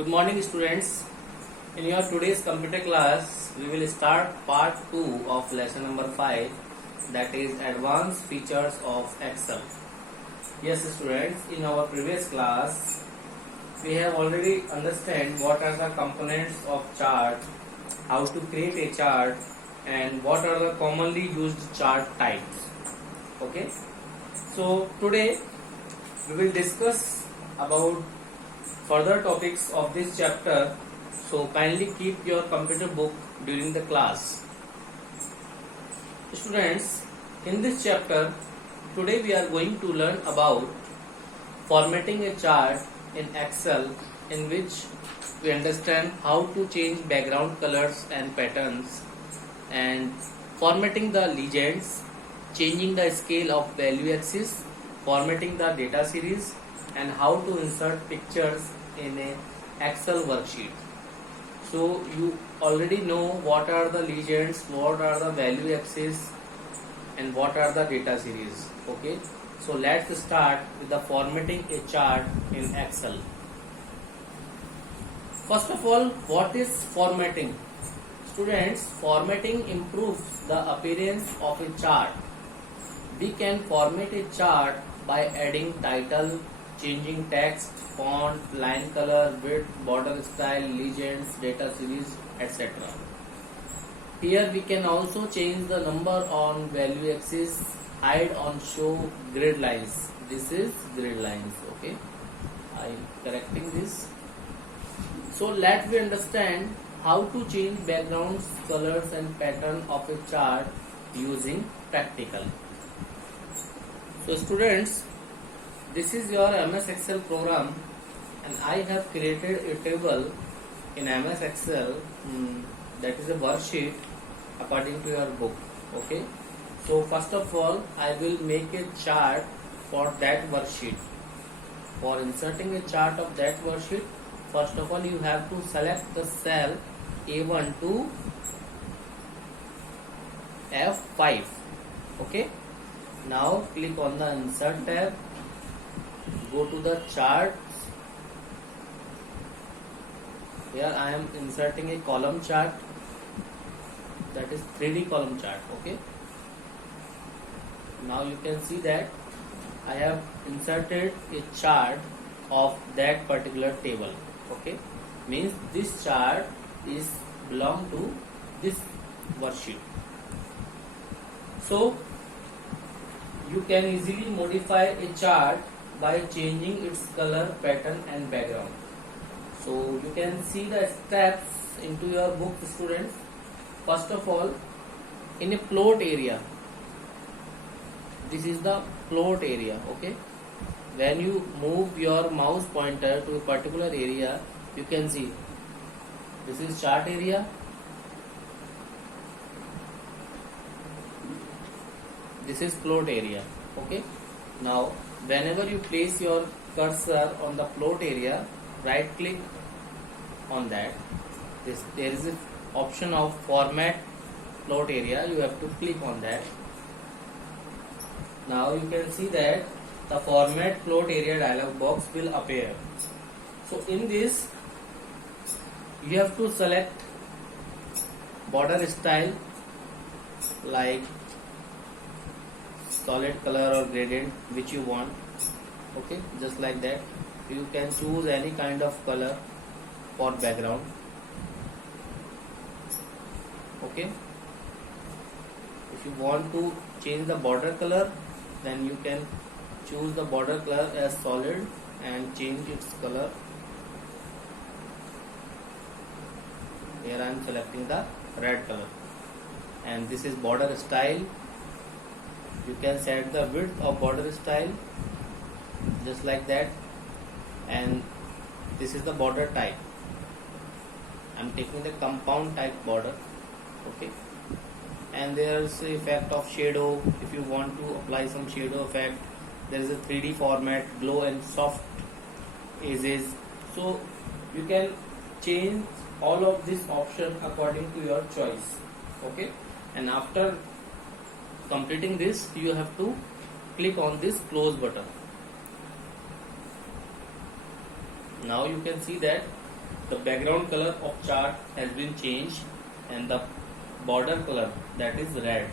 Good morning, students. In your today's computer class, we will start part 2 of lesson number 5, that is advanced features of Excel. Yes, students, in our previous class, we have already understand what are the components of chart, how to create a chart, and what are the commonly used chart types. Okay. So today we will discuss about further topics of this chapter, so kindly keep your computer book during the class. Students, in this chapter, today we are going to learn about formatting a chart in Excel, in which we understand how to change background colors and patterns, and formatting the legends, changing the scale of value axis, formatting the data series, and how to insert pictures in a Excel worksheet. So you already know what are the legends, what are the value axis, and what are the data series. Okay, so let's start with the formatting a chart in Excel. First of all, what is formatting? Students, formatting improves the appearance of a chart. We can format a chart by adding title, changing text, font, line color, width, border style, legends, data series, etc. Here we can also change the number on value axis, hide on show grid lines. This is grid lines. Okay, I am correcting this. So let me understand how to change backgrounds, colors and pattern of a chart using practical. So students, this is your MS Excel program, and I have created a table in MS Excel, that is a worksheet according to your book. Okay, so first of all I will make a chart for that worksheet. For inserting a chart of that worksheet, first of all you have to select the cell A1 to F5. Okay, now click on the insert tab, go to the chart. Here I am inserting a column chart, that is 3D column chart. Okay, now you can see that I have inserted a chart of that particular table. Okay, means this chart is belong to this worksheet. So you can easily modify a chart by changing its color, pattern and background. So you can see the steps into your book, students. First of all, in a plot area, this is the plot area. Okay, when you move your mouse pointer to a particular area, you can see this is chart area, this is plot area. Okay, now whenever you place your cursor on the plot area, right click on that. There is an option of format plot area, you have to click on that. Now you can see that the format plot area dialog box will appear. So in this you have to select border style like solid color or gradient which you want. Okay, just like that. You can choose any kind of color for background. Okay, if you want to change the border color, then you can choose the border color as solid and change its color. Here I am selecting the red color, and this is border style. You can set the width of border style just like that, and this is the border type. I am taking the compound type border. Okay, and there is the effect of shadow. If you want to apply some shadow effect, there is a 3D format, glow and soft edges. So you can change all of this option according to your choice. Okay, and after completing this, you have to click on this close button. Now you can see that the background color of chart has been changed and the border color, that is red,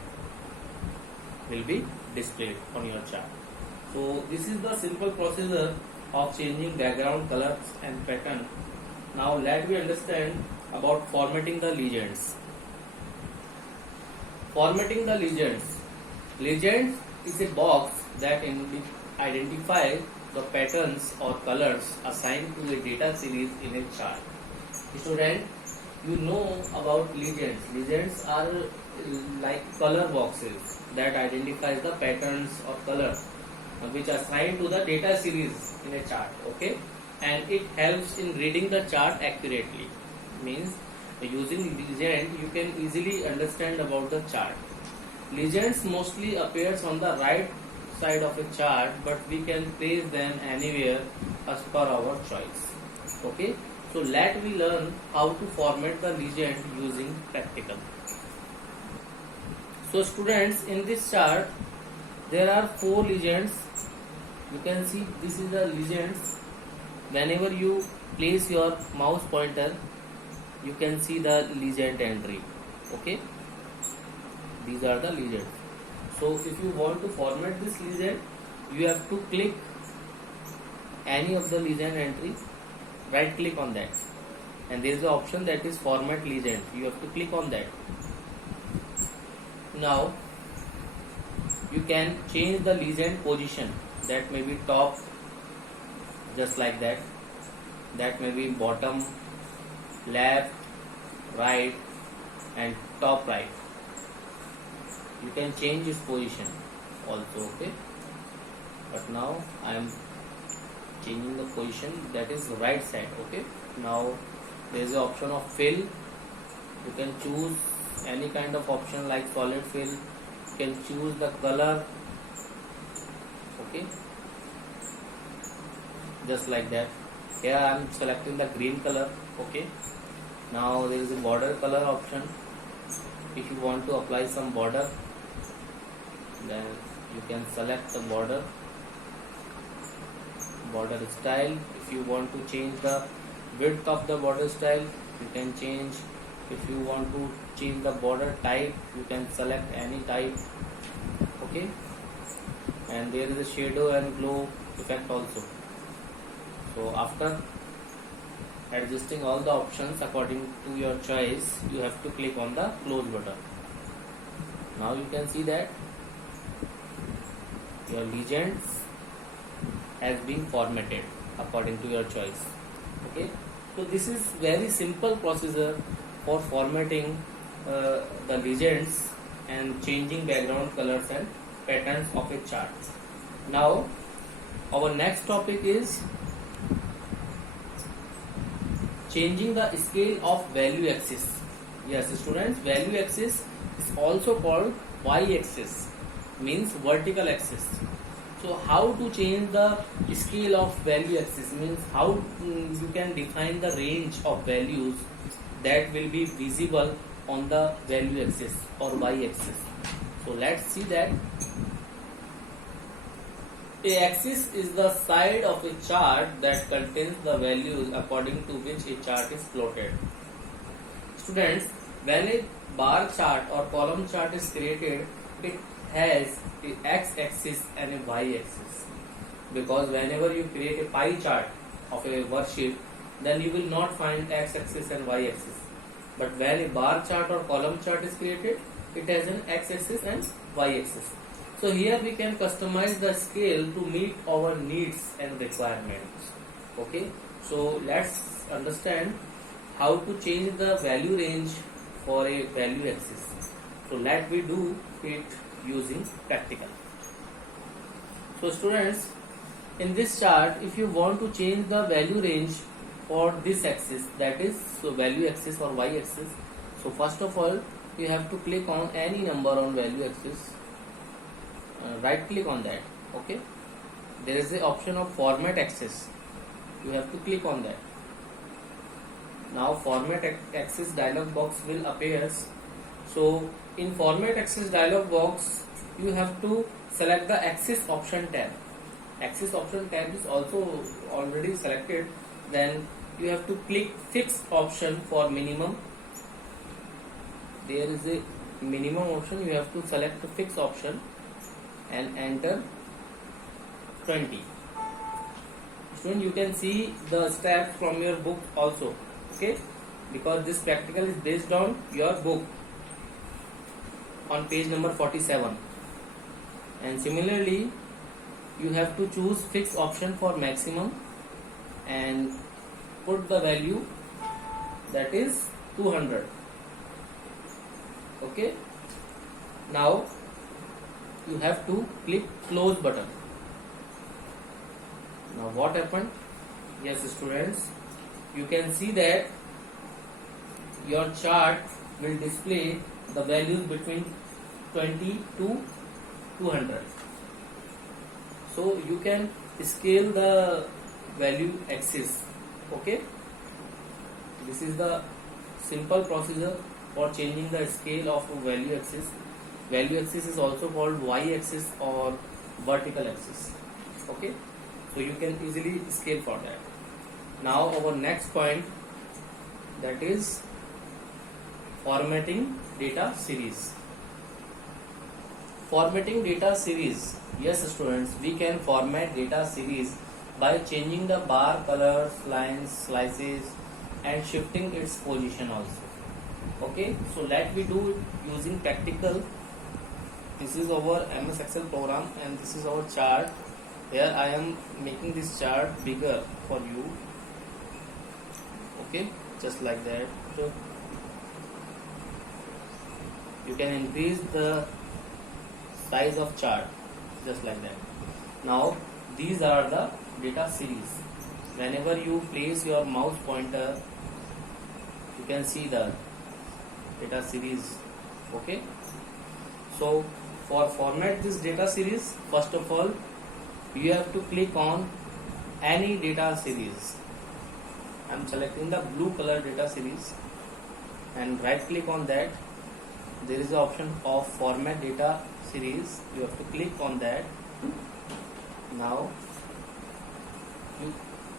will be displayed on your chart. So this is the simple procedure of changing background colors and pattern. Now let me understand about formatting the legends. Formatting the legends. Legends is a box that identifies the patterns or colors assigned to a data series in a chart. Student, you know about legends. Legends are like color boxes that identifies the patterns or colors which are assigned to the data series in a chart. Okay, and it helps in reading the chart accurately. Means using legend you can easily understand about the chart. Legends mostly appears on the right side of a chart, but we can place them anywhere as per our choice. Okay, so let me learn how to format the legend using practical. So students, in this chart there are 4 legends. You can see this is the legends. Whenever you place your mouse pointer, you can see the legend entry. Okay, these are the legends. So if you want to format this legend, you have to click any of the legend entry, right click on that, and there is an option that is format legend. You have to click on that. Now you can change the legend position. That may be top, just like that. That may be bottom, left, right, and top right. You can change its position also. Okay, but now I am changing the position, that is right side. Okay, now there is an option of fill. You can choose any kind of option like solid fill. You can choose the color. Okay, just like that. Here I am selecting the green color. Okay, now there is a border color option. If you want to apply some border, then you can select the border style. If you want to change the width of the border style, you can change. If you want to change the border type, you can select any type. Okay, and there is a shadow and glow effect also. So after adjusting all the options according to your choice, you have to click on the close button. Now you can see that your legends has been formatted according to your choice. Okay, so this is very simple procedure for formatting the legends and changing background colors and patterns of a chart. Now our next topic is changing the scale of value axis. Yes students, value axis is also called y-axis, means vertical axis. So how to change the scale of value axis, means how you can define the range of values that will be visible on the value axis or y-axis. So let's see that. A axis is the side of a chart that contains the values according to which a chart is plotted. Students, when a bar chart or column chart is created, it has a x-axis and a y-axis, because whenever you create a pie chart of a worksheet, then you will not find x-axis and y-axis. But when a bar chart or column chart is created, it has an x-axis and y-axis. So here we can customize the scale to meet our needs and requirements. Okay, so let's understand how to change the value range for a value axis. So let me do it using practical. So students, in this chart, if you want to change the value range for this axis, that is so value axis or y axis, so first of all you have to click on any number on value axis, right click on that. Okay, there is the option of format axis. You have to click on that. Now format axis dialog box will appear. So in format axis dialog box, you have to select the axis option tab. Axis option tab is also already selected. Then you have to click fixed option for minimum. There is a minimum option, you have to select the fixed option and enter 20. Student, you can see the steps from your book also, okay, because this practical is based on your book on page number 47. And similarly, you have to choose fixed option for maximum and put the value, that is 200. Okay, now you have to click close button. Now what happened? Yes students, you can see that your chart will display the values between 20 to 200. So you can scale the value axis. Okay, this is the simple procedure for changing the scale of a value axis. Value axis is also called y axis or vertical axis. Okay, so you can easily scale for that. Now our next point, that is formatting data series. Formatting data series. Yes students, we can format data series by changing the bar colors, lines, slices and shifting its position also. Okay, so let we do it using practical. This is our MS Excel program and this is our chart. Here I am making this chart bigger for you. Okay, just like that. So you can increase the size of chart just like that. Now these are the data series. Whenever you place your mouse pointer, you can see the data series. Okay, so for format this data series, first of all you have to click on any data series. I am selecting the blue color data series and right click on that. There is the option of format data series. You have to click on that. Now you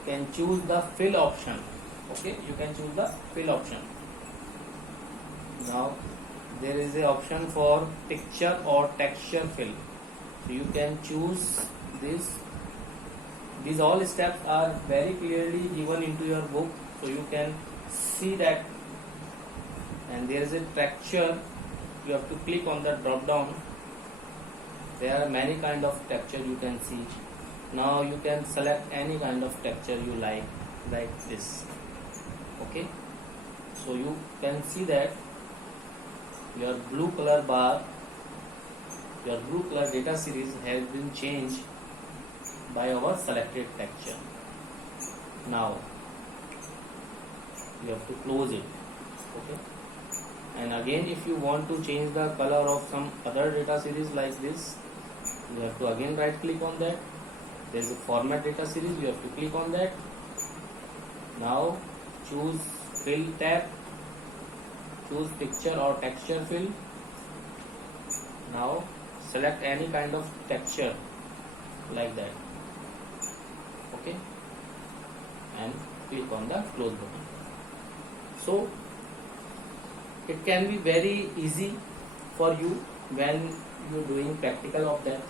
can choose the fill option. Okay, you can choose the fill option. Now there is a option for picture or texture fill. So you can choose this. These all steps are very clearly given into your book, so you can see that. And there is a texture. You have to click on the drop down. There are many kind of texture you can see. Now you can select any kind of texture you like this. Okay, so you can see that your blue color bar, your blue color data series has been changed by our selected texture. Now you have to close it. Okay, and again if you want to change the color of some other data series like this, you have to again right click on that. There is a format data series, you have to click on that. Now choose fill tab, choose picture or texture fill. Now select any kind of texture like that. Okay, and click on the close button. So it can be very easy for you when you are doing practical of that.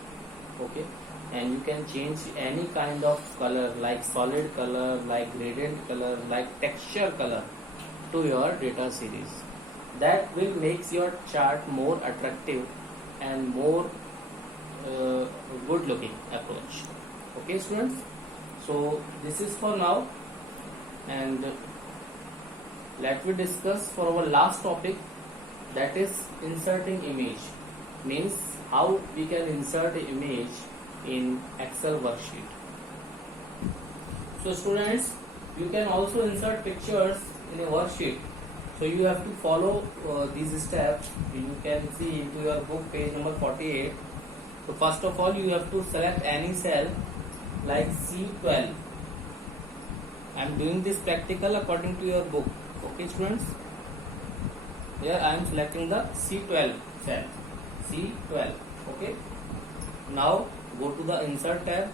Okay, and you can change any kind of color like solid color, like gradient color, like texture color to your data series. That will make your chart more attractive and more good looking approach. Okay students, so this is for now, and let me discuss for our last topic, that is inserting image. Means how we can insert an image in Excel worksheet. So students, you can also insert pictures in a worksheet. So you have to follow these steps. You can see into your book page number 48. So first of all you have to select any cell like C12. I am doing this practical according to your book. Okay students, here I am selecting the C12 cell, C12. Okay, now go to the insert tab.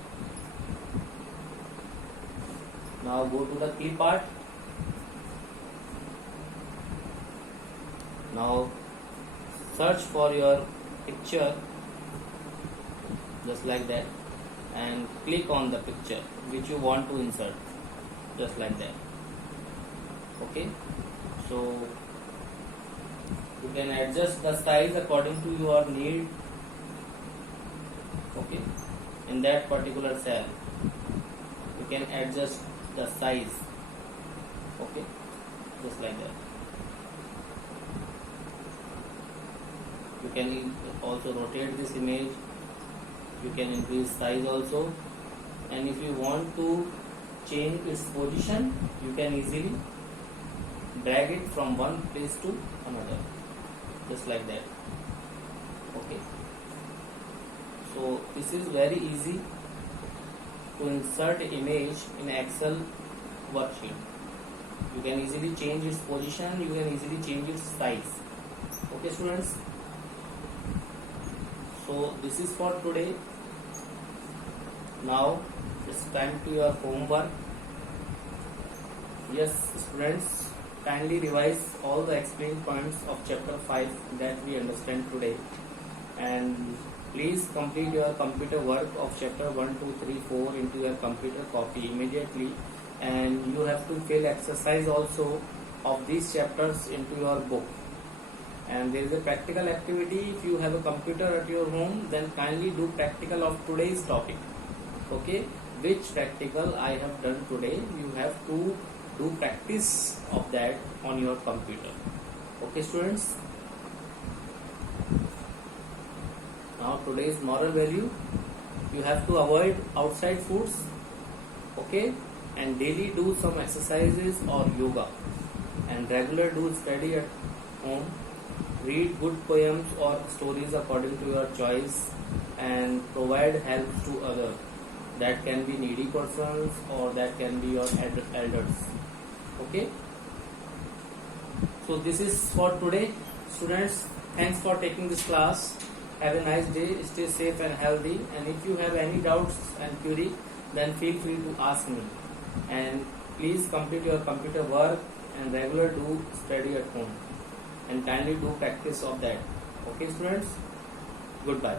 Now go to the clip art Now search for your picture just like that and click on the picture which you want to insert just like that. Okay, so you can adjust the size according to your need. Okay, in that particular cell you can adjust the size. Okay, just like that. You can also rotate this image. You can increase size also, and if you want to change its position, you can easily drag it from one place to another just like that. Okay, so this is very easy to insert image in Excel worksheet. You can easily change its position, you can easily change its size. Okay students, so this is for today. Now it's time to your homework. Yes students, kindly revise all the explained points of chapter 5 that we understand today, and please complete your computer work of chapter 1, 2, 3, 4 into your computer copy immediately, and you have to fill exercise also of these chapters into your book. And there is a practical activity. If you have a computer at your home, then kindly do practical of today's topic. Okay, which practical I have done today, you have to do practice of that on your computer. Okay students, now today's moral value, you have to avoid outside foods. Okay, and daily do some exercises or yoga, and regular do study at home. Read good poems or stories according to your choice, and provide help to others. That can be needy persons or that can be your elders. Okay, so this is for today students. Thanks for taking this class. Have a nice day, stay safe and healthy, and if you have any doubts and query, then feel free to ask me, and please complete your computer work and regular do study at home, and kindly do practice of that. Okay students, goodbye.